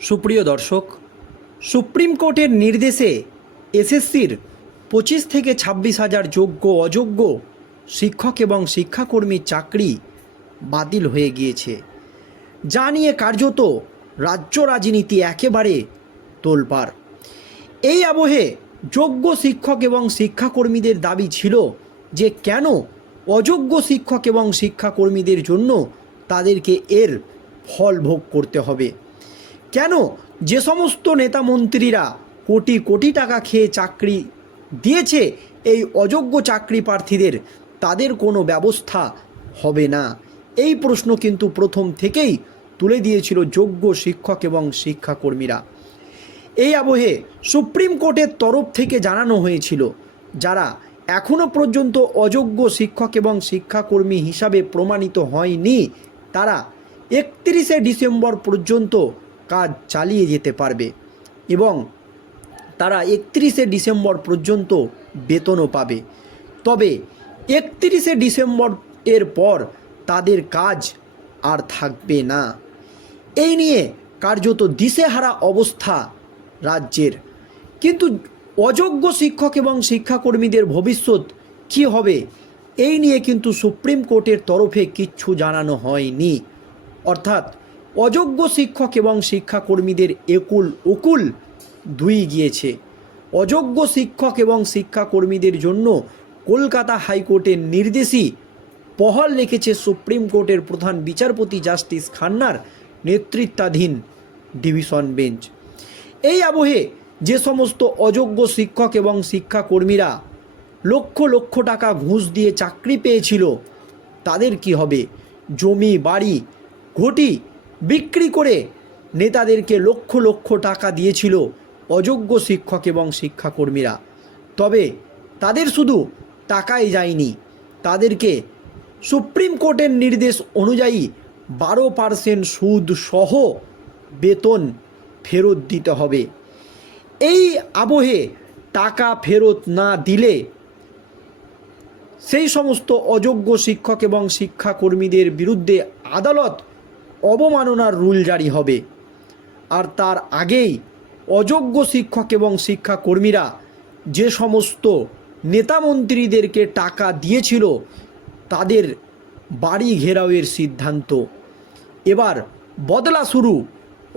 সুপ্রিয় দর্শক, সুপ্রিম কোর্টের নির্দেশে এসএসসির পঁচিশ থেকে ছাব্বিশ হাজার যোগ্য অযোগ্য শিক্ষক এবং শিক্ষাকর্মীর চাকরি বাতিল হয়ে গিয়েছে। যা নিয়ে কার্যত রাজ্য রাজনীতি একেবারে তোলপাড়। এই আবহে যোগ্য শিক্ষক এবং শিক্ষাকর্মীদের দাবি ছিল যে কেন অযোগ্য শিক্ষক এবং শিক্ষাকর্মীদের জন্য তাদেরকে এর ফল ভোগ করতে হবে। কেন? যে সমস্ত নেতা মন্ত্রীরা কোটি কোটি টাকা খেয়ে চাকরি দিয়েছে, এই অযোগ্য চাকরি প্রার্থীদের তাদের কোনো ব্যবস্থা হবে না? এই প্রশ্ন কিন্তু প্রথম থেকেই তুলে দিয়েছিল যোগ্য শিক্ষক এবং শিক্ষাকর্মীরা। এই আবহে সুপ্রিম কোর্টের তরফ থেকে জানানো হয়েছিল, যারা এখনও পর্যন্ত অযোগ্য শিক্ষক এবং শিক্ষাকর্মী হিসাবে প্রমাণিত হয়নি, তারা একত্রিশে ডিসেম্বর পর্যন্ত কাজ চালিয়ে যেতে পারবে এবং তারা একত্রিশে ডিসেম্বর পর্যন্ত বেতনও পাবে। তবে একত্রিশে ডিসেম্বর এর পর তাদের কাজ আর থাকবে না। এই নিয়ে কার্যত দিশেহারা অবস্থা রাজ্যের। কিন্তু অযোগ্য শিক্ষক এবং শিক্ষাকর্মীদের ভবিষ্যৎ কী হবে, এই নিয়ে কিন্তু সুপ্রিম কোর্টের তরফে কিচ্ছু জানানো হয়নি। অর্থাৎ অযোগ্য শিক্ষক এবং শিক্ষাকর্মীদের একুল উকুল দুই গিয়েছে। অযোগ্য শিক্ষক এবং শিক্ষাকর্মীদের জন্য কলকাতা হাইকোর্টের নির্দেশই পহল রেখেছে সুপ্রিম কোর্টের প্রধান বিচারপতি জাস্টিস খান্নার নেতৃত্বাধীন ডিভিশন বেঞ্চ। এই আবহে যে সমস্ত অযোগ্য শিক্ষক এবং শিক্ষাকর্মীরা লক্ষ লক্ষ টাকা ঘুষ দিয়ে চাকরি পেয়েছিল, তাদের কি হবে? জমি, বাড়ি, ঘটি বিক্রি করে নেতাদেরকে লক্ষ লক্ষ টাকা দিয়েছিল অযোগ্য শিক্ষক এবং শিক্ষাকর্মীরা। তবে তাদের শুধু টাকাই যায়নি, তাদেরকে সুপ্রিম কোর্টের নির্দেশ অনুযায়ী বারো পার্সেন্ট সুদ সহ বেতন ফেরত দিতে হবে। এই আবহে টাকা ফেরত না দিলে সেই সমস্ত অযোগ্য শিক্ষক এবং শিক্ষাকর্মীদের বিরুদ্ধে আদালত অবমাননার রুল জারি হবে। আর তার আগেই অযোগ্য শিক্ষক এবং শিক্ষাকর্মীরা যে সমস্ত নেতামন্ত্রীদেরকে টাকা দিয়েছিল, তাদের বাড়ি ঘেরাওয়ের সিদ্ধান্ত। এবার বদলা শুরু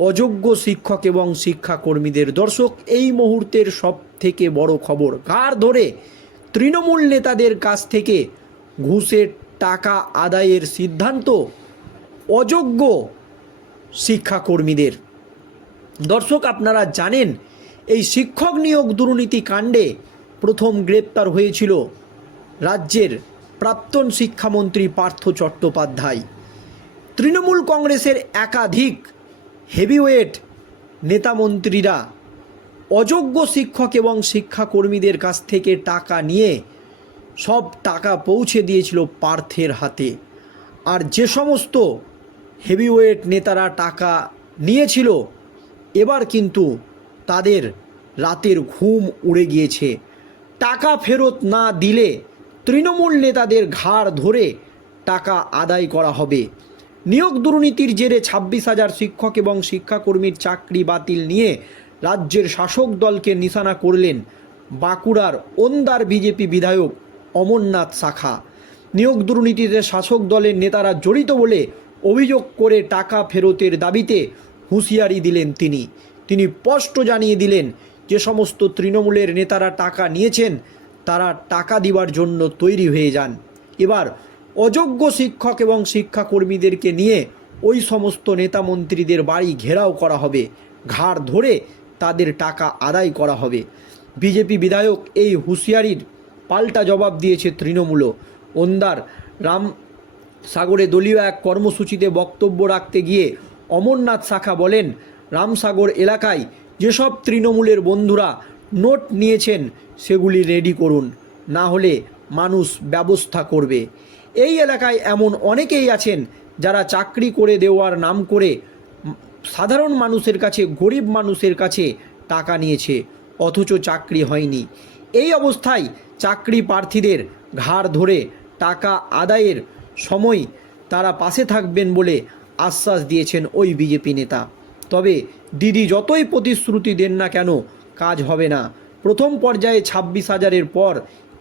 অযোগ্য শিক্ষক এবং শিক্ষাকর্মীদের। দর্শক, এই মুহূর্তের সব থেকে বড় খবর, কার ধরে তৃণমূল নেতাদের কাছ থেকে ঘুষের টাকা আদায়ের সিদ্ধান্ত অযোগ্য শিক্ষাকর্মীদের। দর্শক, আপনারা জানেন, এই শিক্ষক নিয়োগ দুর্নীতি কাণ্ডে প্রথম গ্রেপ্তার হয়েছিল রাজ্যের প্রাক্তন শিক্ষামন্ত্রী পার্থ চট্টোপাধ্যায়। তৃণমূল কংগ্রেসের একাধিক হেভিওয়েট নেতামন্ত্রীরা অযোগ্য শিক্ষক এবং শিক্ষাকর্মীদের কাছ থেকে টাকা নিয়ে সব টাকা পৌঁছে দিয়েছিল পার্থের হাতে। আর যে সমস্ত হেভিওয়েট নেতারা টাকা নিয়েছিল। এবার কিন্তু তাদের রাতের ঘুম উড়ে গিয়েছে। টাকা ফেরত না দিলে তৃণমূল নেতাদের ঘাড় ধরে টাকা আদায় করা হবে। নিয়োগ দুর্নীতির জেরে ছাব্বিশ হাজার শিক্ষক এবং শিক্ষাকর্মীর চাকরি বাতিল নিয়ে রাজ্যের শাসক দলকে নিশানা করলেন বাঁকুড়ার ওন্দার বিজেপি বিধায়ক অমরনাথ শাখা। নিয়োগ দুর্নীতিতে শাসক দলের নেতারা জড়িত বলে অভিযোগ করে টাকা ফেরতের দাবিতে হুঁশিয়ারি দিলেন তিনি। তিনি স্পষ্ট জানিয়ে দিলেন, যে সমস্ত তৃণমূলের নেতারা টাকা নিয়েছেন, তারা টাকা দিবার জন্য তৈরি হয়ে যান। এবার অযোগ্য শিক্ষক এবং শিক্ষাকর্মীদেরকে নিয়ে ওই সমস্ত নেতা মন্ত্রীদের বাড়ি ঘেরাও করা হবে। ঘাড় ধরে তাদের টাকা আদায় করা হবে। বিজেপি বিধায়ক এই হুঁশিয়ারির পাল্টা জবাব দিয়েছে তৃণমূলও ওন্দার রাম সাগরে দলীয় এক কর্মসূচিতে বক্তব্য রাখতে গিয়ে অমরনাথ শাখা বলেন, রামসাগর এলাকায় যেসব তৃণমূলের বন্ধুরা নোট নিয়েছেন, সেগুলি রেডি করুন, না হলে মানুষ ব্যবস্থা করবে। এই এলাকায় এমন অনেকেই আছেন যারা চাকরি করে দেওয়ার নাম করে সাধারণ মানুষের কাছে, গরিব মানুষের কাছে টাকা নিয়েছে, অথচ চাকরি হয়নি। এই অবস্থায় চাকরি প্রার্থীদের ঘাড় ধরে টাকা আদায়ের সময় তারা পাশে থাকবেন বলে আশ্বাস দিয়েছেন ওই বিজেপি নেতা। তবে দিদি যতই প্রতিশ্রুতি দেন না কেন, কাজ হবে না। প্রথম পর্যায়ে ছাব্বিশ হাজারের পর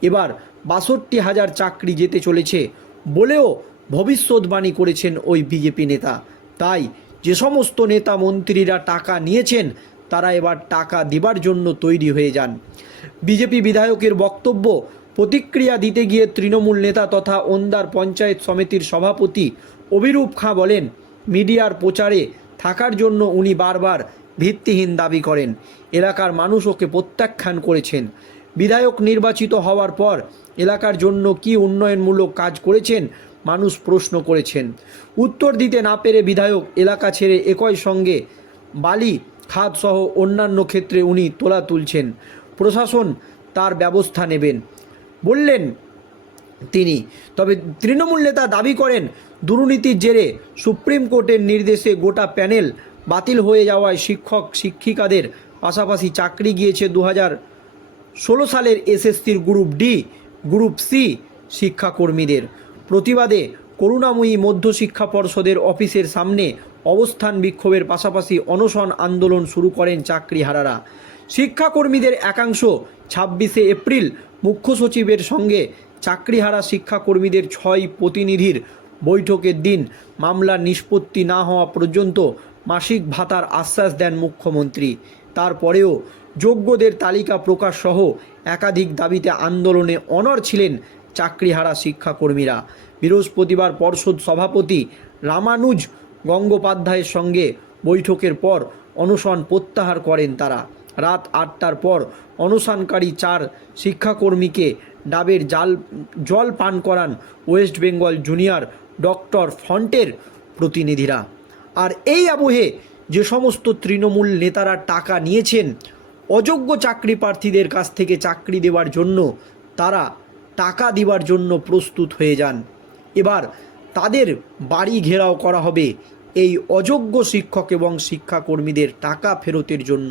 এবার বাষট্টি হাজার চাকরি যেতে চলেছে বলেও ভবিষ্যৎবাণী করেছেন ওই বিজেপি নেতা। তাই যে সমস্ত নেতা মন্ত্রীরা টাকা নিয়েছেন, তারা এবার টাকা দেবার জন্য তৈরি হয়ে যান। বিজেপি বিধায়কের বক্তব্য প্রতিক্রিয়া দিতে গিয়ে তৃণমূল নেতা তথা ওন্দার পঞ্চায়েত সমিতির সভাপতি অভিরূপ খাঁ বলেন, মিডিয়ার প্রচারে থাকার জন্য উনি বারবার ভিত্তিহীন দাবি করেন। এলাকার মানুষ ওকে প্রত্যাখ্যান করেছেন। বিধায়ক নির্বাচিত হওয়ার পর এলাকার জন্য কি উন্নয়নমূলক কাজ করেছেন মানুষ প্রশ্ন করেছেন। উত্তর দিতে না পেরে বিধায়ক এলাকা ছেড়ে একই সঙ্গে বালি খাত সহ অন্যান্য ক্ষেত্রে উনি তোলা তুলছেন। প্রশাসন তার ব্যবস্থা নেবেন। বললেন তিনি। তবে তৃণমূল নেতা দাবি করেন, দুর্নীতির জেরে সুপ্রিম কোর্টের নির্দেশে গোটা প্যানেল বাতিল হয়ে যাওয়ায় শিক্ষক, শিক্ষিকাদের পাশাপাশি চাকরি গিয়েছে দু ষোলো সালের এসএসসির গ্রুপ ডি, গ্রুপ সি শিক্ষাকর্মীদের। প্রতিবাদে করুণাময়ী মধ্যশিক্ষা পর্ষদের অফিসের সামনে অবস্থান বিক্ষোভের পাশাপাশি অনশন আন্দোলন শুরু করেন চাকরিহারারা। শিক্ষাকর্মীদের একাংশ ছাব্বিশে এপ্রিল মুখ্য সচিবের সঙ্গে চাকরিহারা শিক্ষাকর্মীদের ছয় প্রতিনিধির বৈঠকের দিন মামলার নিষ্পত্তি না হওয়া পর্যন্ত মাসিক ভাতার আশ্বাস দেন মুখ্যমন্ত্রী। তারপরেও যোগ্যদের তালিকা প্রকাশ সহ একাধিক দাবিতে আন্দোলনে অনড় ছিলেন চাকরিহারা শিক্ষাকর্মীরা। বৃহস্পতিবার পর্ষদ সভাপতি রামানুজ গঙ্গোপাধ্যায়ের সঙ্গে বৈঠকের পর অনশন প্রত্যাহার করেন তারা। রাত আটটার পর অনশনকারী চার শিক্ষাকর্মীকে ডাবের জাল, জল পান করান ওয়েস্ট বেঙ্গল জুনিয়র ডক্টর ফন্টের প্রতিনিধিরা। আর এই আবহে যে সমস্ত তৃণমূল নেতারা টাকা নিয়েছেন, অযোগ্য চাকরি প্রার্থীদের কাছ থেকে চাকরি দেওয়ার জন্য তারা টাকা দেওয়ার জন্য প্রস্তুত হয়ে যান। এবার তাদের বাড়ি ঘেরাও করা হবে এই অযোগ্য শিক্ষক এবং শিক্ষাকর্মীদের টাকা ফেরতের জন্য।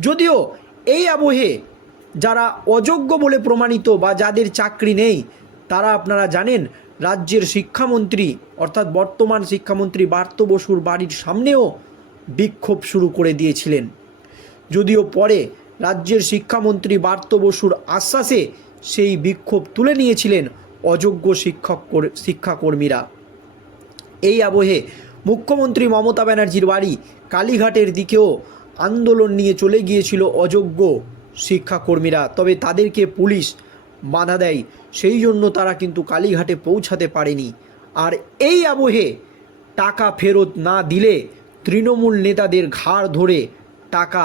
যদিও এই আবহে যারা অযোগ্য বলে প্রমাণিত বা যাদের চাকরি নেই, তারা আপনারা জানেন, রাজ্যের শিক্ষামন্ত্রী অর্থাৎ বর্তমান শিক্ষামন্ত্রী বার্ত বসুর বাড়ির সামনেও বিক্ষোভ শুরু করে দিয়েছিলেন। যদিও পরে রাজ্যের শিক্ষামন্ত্রী বার্ত বসুর আশ্বাসে সেই বিক্ষোভ তুলে নিয়েছিলেন অযোগ্য শিক্ষক কর- শিক্ষাকর্মীরা। এই আবহে মুখ্যমন্ত্রী মমতা ব্যানার্জির বাড়ি কালীঘাটের দিকেও আন্দোলন নিয়ে চলে গিয়েছিল অযোগ্য শিক্ষাকর্মীরা। তবে তাদেরকে পুলিশ বাধা দেয়। সেই জন্য তারা কিন্তু কালীঘাটে পৌঁছাতে পারেনি। আর এই আবহে টাকা ফেরত না দিলে তৃণমূল নেতাদের ঘাড় ধরে টাকা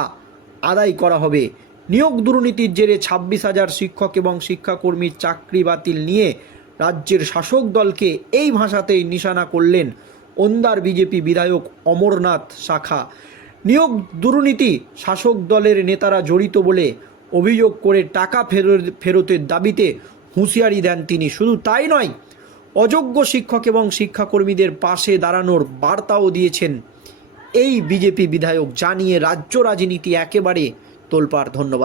আদায় করা হবে। নিয়োগ দুর্নীতির জেরে ছাব্বিশ হাজার শিক্ষক এবং শিক্ষাকর্মীর চাকরি বাতিল নিয়ে রাজ্যের শাসক দলকে এই ভাষাতেই নিশানা করলেন ওন্দার বিজেপি বিধায়ক অমরনাথ শাখা। নিয়োগ দুর্নীতি শাসক দলের নেতারা জড়িত বলে অভিযোগ করে টাকা ফেরত, ফেরতের দাবিতে হুঁশিয়ারি দেন তিনি। শুধু তাই নয়, অযোগ্য শিক্ষক এবং শিক্ষাকর্মীদের পাশে দাঁড়ানোর বার্তাও দিয়েছেন এই বিজেপি বিধায়ক। জানিয়ে রাজ্য রাজনীতি একেবারে তোলপাড়। ধন্যবাদ।